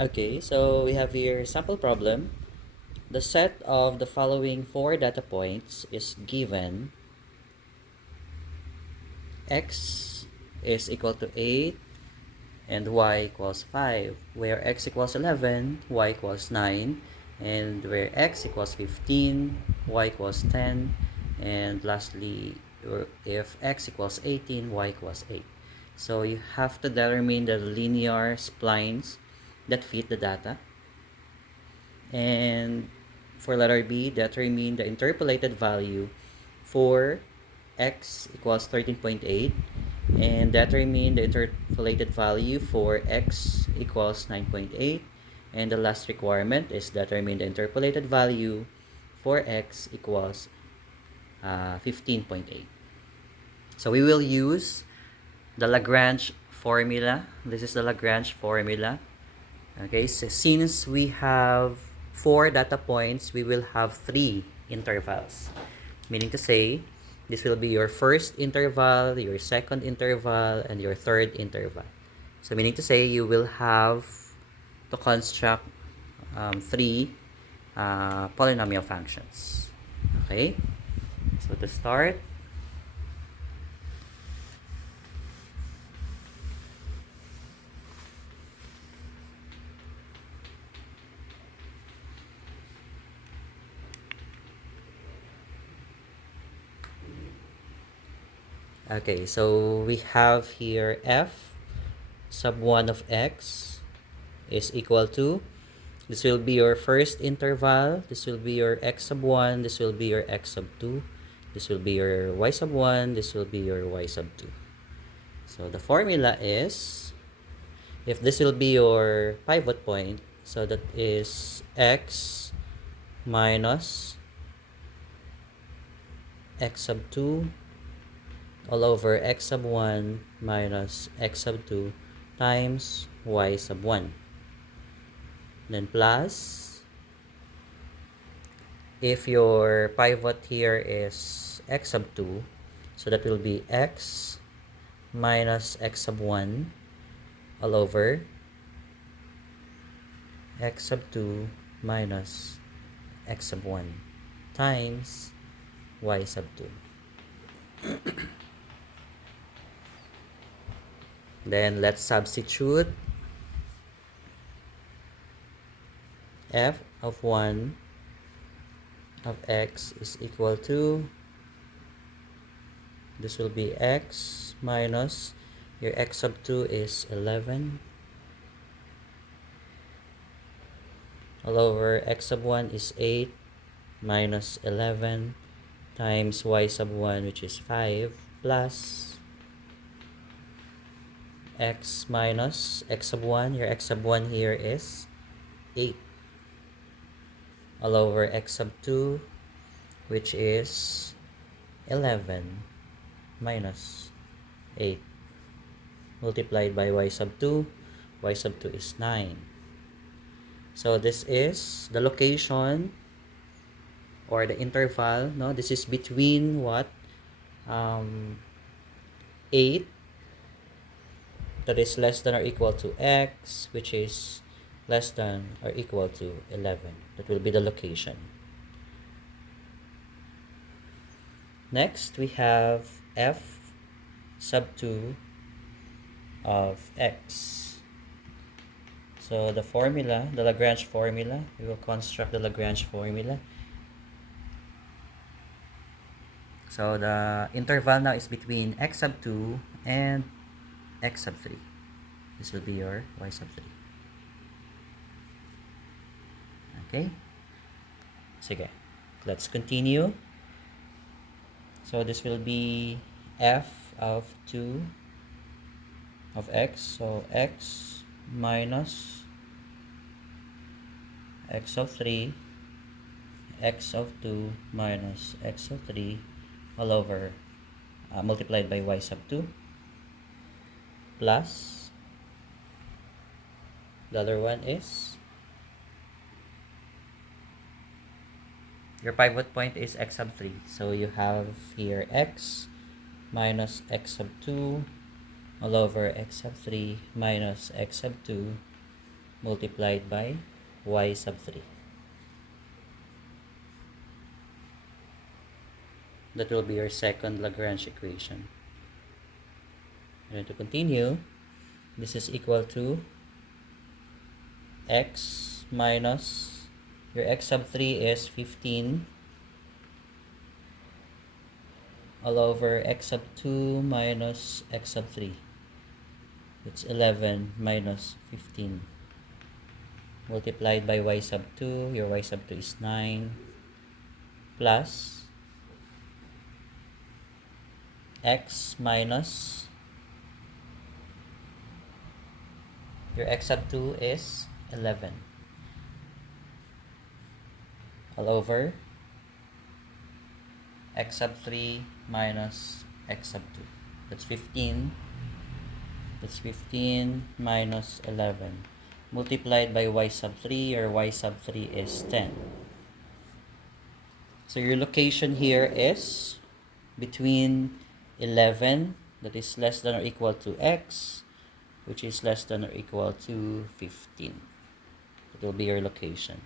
Okay, so we have here sample problem. The set of the following four data points is given. X is equal to 8 and y equals 5, where x equals 11, y equals 9, and where x equals 15, y equals 10, and lastly, if x equals 18, y equals 8. So you have to determine the linear splines that fit the data. And for letter B, determine the interpolated value for x equals 13.8, and determine the interpolated value for x equals 9.8, and the last requirement is determine the interpolated value for x equals 15.8. So we will use the Lagrange formula. This is the Lagrange formula. Okay, so since we have four data points, we will have three intervals. Meaning to say, this will be your first interval, your second interval, and your third interval. So meaning to say, you will have to construct three polynomial functions. Okay, so to start, okay, so we have here f sub 1 of x is equal to, this will be your first interval, this will be your x sub 1, this will be your x sub 2, this will be your y sub 1, this will be your y sub 2. So the formula is, if this will be your pivot point, so that is x minus x sub 2 all over x sub 1 minus x sub 2 times y sub 1. Then plus, if your pivot here is x sub 2, so that will be x minus x sub 1 all over x sub 2 minus x sub 1 times y sub 2. Then let's substitute f of 1 of x is equal to, this will be x minus your x sub 2 is 11 all over x sub 1 is 8 minus 11 times y sub 1, which is 5, plus x minus x sub 1, your x sub 1 here is 8 all over x sub 2, which is 11 minus 8 multiplied by y sub 2. Y sub 2 is 9. So this is the location or the interval, no? This is between what? 8, that is less than or equal to x, which is less than or equal to 11. That will be the location. Next, we have f sub 2 of x. So the formula, the Lagrange formula, we will construct the Lagrange formula. So the interval now is between x sub 2 and x sub 3. This will be your y sub 3. Okay? Sige. Let's continue. So this will be f of 2 of x. So x minus x of 3, x of 2 minus x of 3 all over multiplied by y sub 2 plus, the other one is, your pivot point is x sub 3. So you have here x minus x sub 2 all over x sub 3 minus x sub 2 multiplied by y sub 3. That will be your second Lagrange equation. And to continue, this is equal to x minus, your x sub 3 is 15 all over x sub 2 minus x sub 3. It's 11 minus 15 multiplied by y sub 2. Your y sub 2 is 9 plus x minus, your x sub 2 is 11 all over x sub 3 minus x sub 2. That's 15. That's 15 minus 11 multiplied by y sub 3. Or y sub 3 is 10. So your location here is between 11, that is less than or equal to x, which is less than or equal to 15. It will be your location.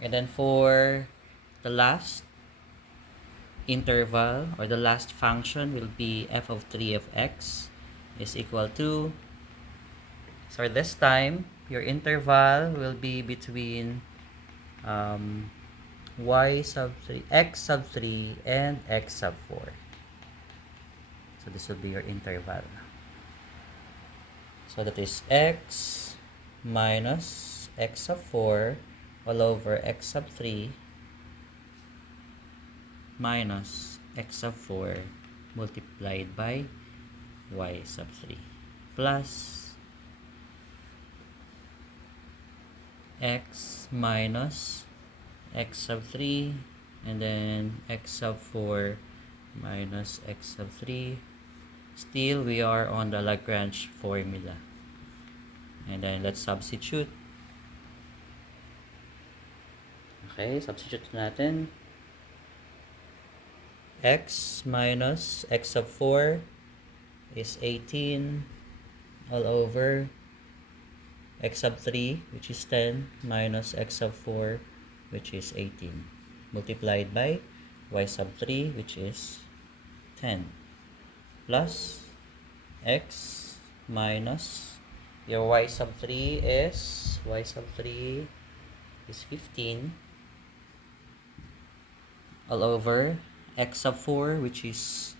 And then for the last interval, or the last function, will be f of 3 of x is equal to, so this time your interval will be between y sub 3, x sub 3 and x sub 4. So this will be your interval. So that is x minus x sub 4 all over x sub 3 minus x sub 4 multiplied by y sub 3 plus x minus x sub 3 and then x sub 4 minus x sub 3. Still we are on the Lagrange formula. And then let's substitute. Okay, substitute natin. X minus x sub 4 is 18 all over x sub 3, which is 10, minus x sub 4, which is 18, multiplied by y sub 3, which is 10, plus x minus, your y sub 3 is 15 all over x sub 4, which is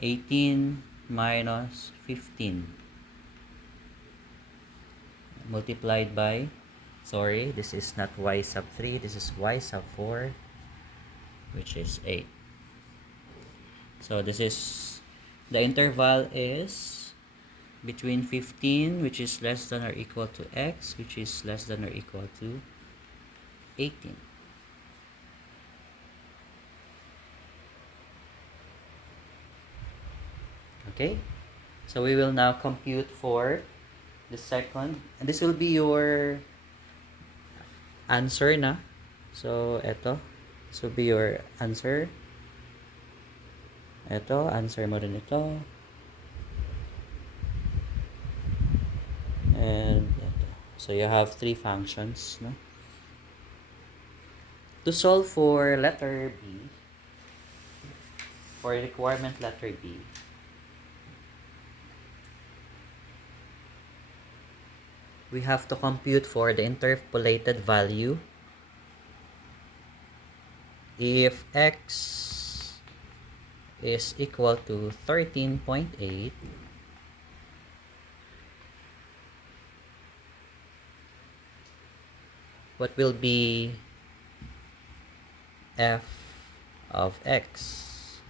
18 minus 15, multiplied by, sorry, this is not y sub 3, this is y sub 4, which is 8. So this is, the interval is between 15, which is less than or equal to x, which is less than or equal to 18. Okay, so we will now compute for the second, and this will be your answer na. So this will be your answer. Answer mo rin ito. And so you have three functions, no? To solve for letter B, for requirement letter B, we have to compute for the interpolated value if x is equal to 13.8, what will be f of x?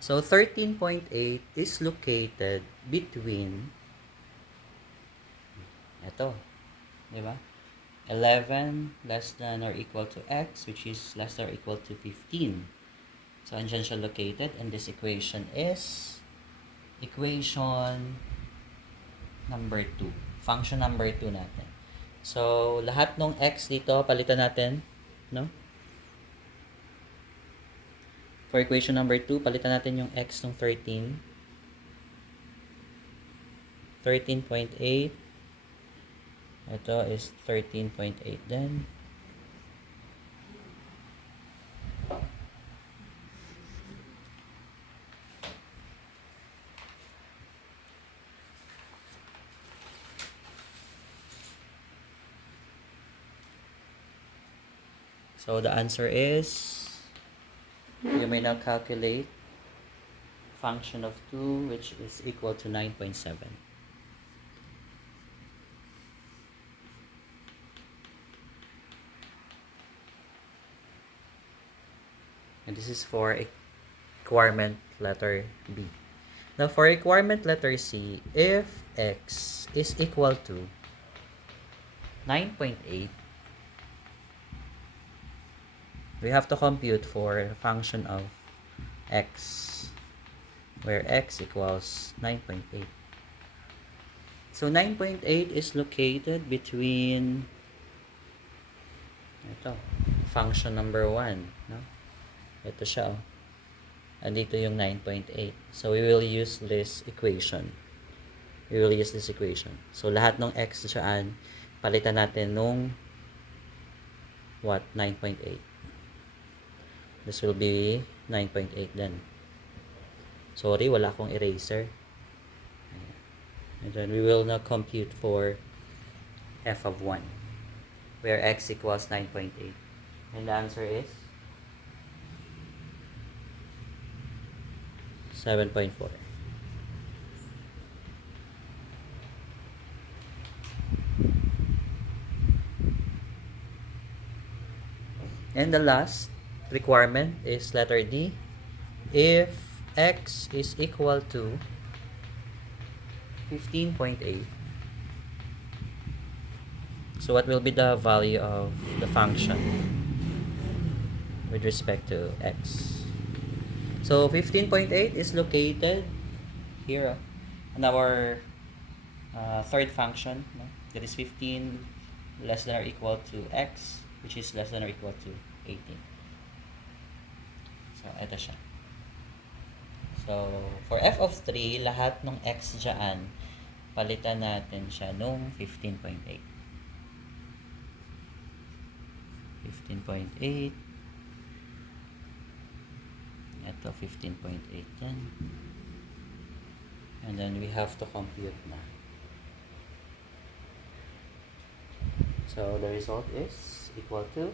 So 13.8 is located between ito, di ba? 11 less than or equal to x, which is less than or equal to 15. So andyan siya located, and this equation is equation number 2. Function number 2 natin. So lahat ng x dito palitan natin, no? For equation number 2, palitan natin yung x ng 13. 13.8. Ito is 13.8 din. So the answer is, you may now calculate function of 2, which is equal to 9.7. And this is for requirement letter B. Now for requirement letter C, if x is equal to 9.8, we have to compute for a function of x, where x equals 9.8. So 9.8 is located between ito, function number 1, no? Ito siya, oh. Andito yung 9.8. So we will use this equation. So lahat ng x dyan, palitan natin nung what? 9.8. This will be 9.8 then. Sorry, wala akong eraser. And then we will now compute for f of 1, where x equals 9.8. And the answer is 7.4. And the last requirement is letter D. If x is equal to 15.8, so what will be the value of the function with respect to x? So 15.8 is located here in our third function, no? That is 15 less than or equal to x, which is less than or equal to 18. So ito siya. So for f of 3, lahat ng x dyan, palitan natin siya nung 15.8. 15.8. Ito, 15.8 yan. And then we have to compute na. So the result is equal to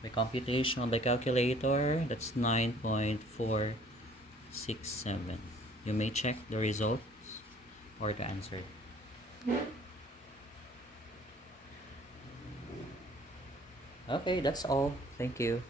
by computation by calculator, that's 9.467. You may check the results or the answer. Okay, that's all. Thank you.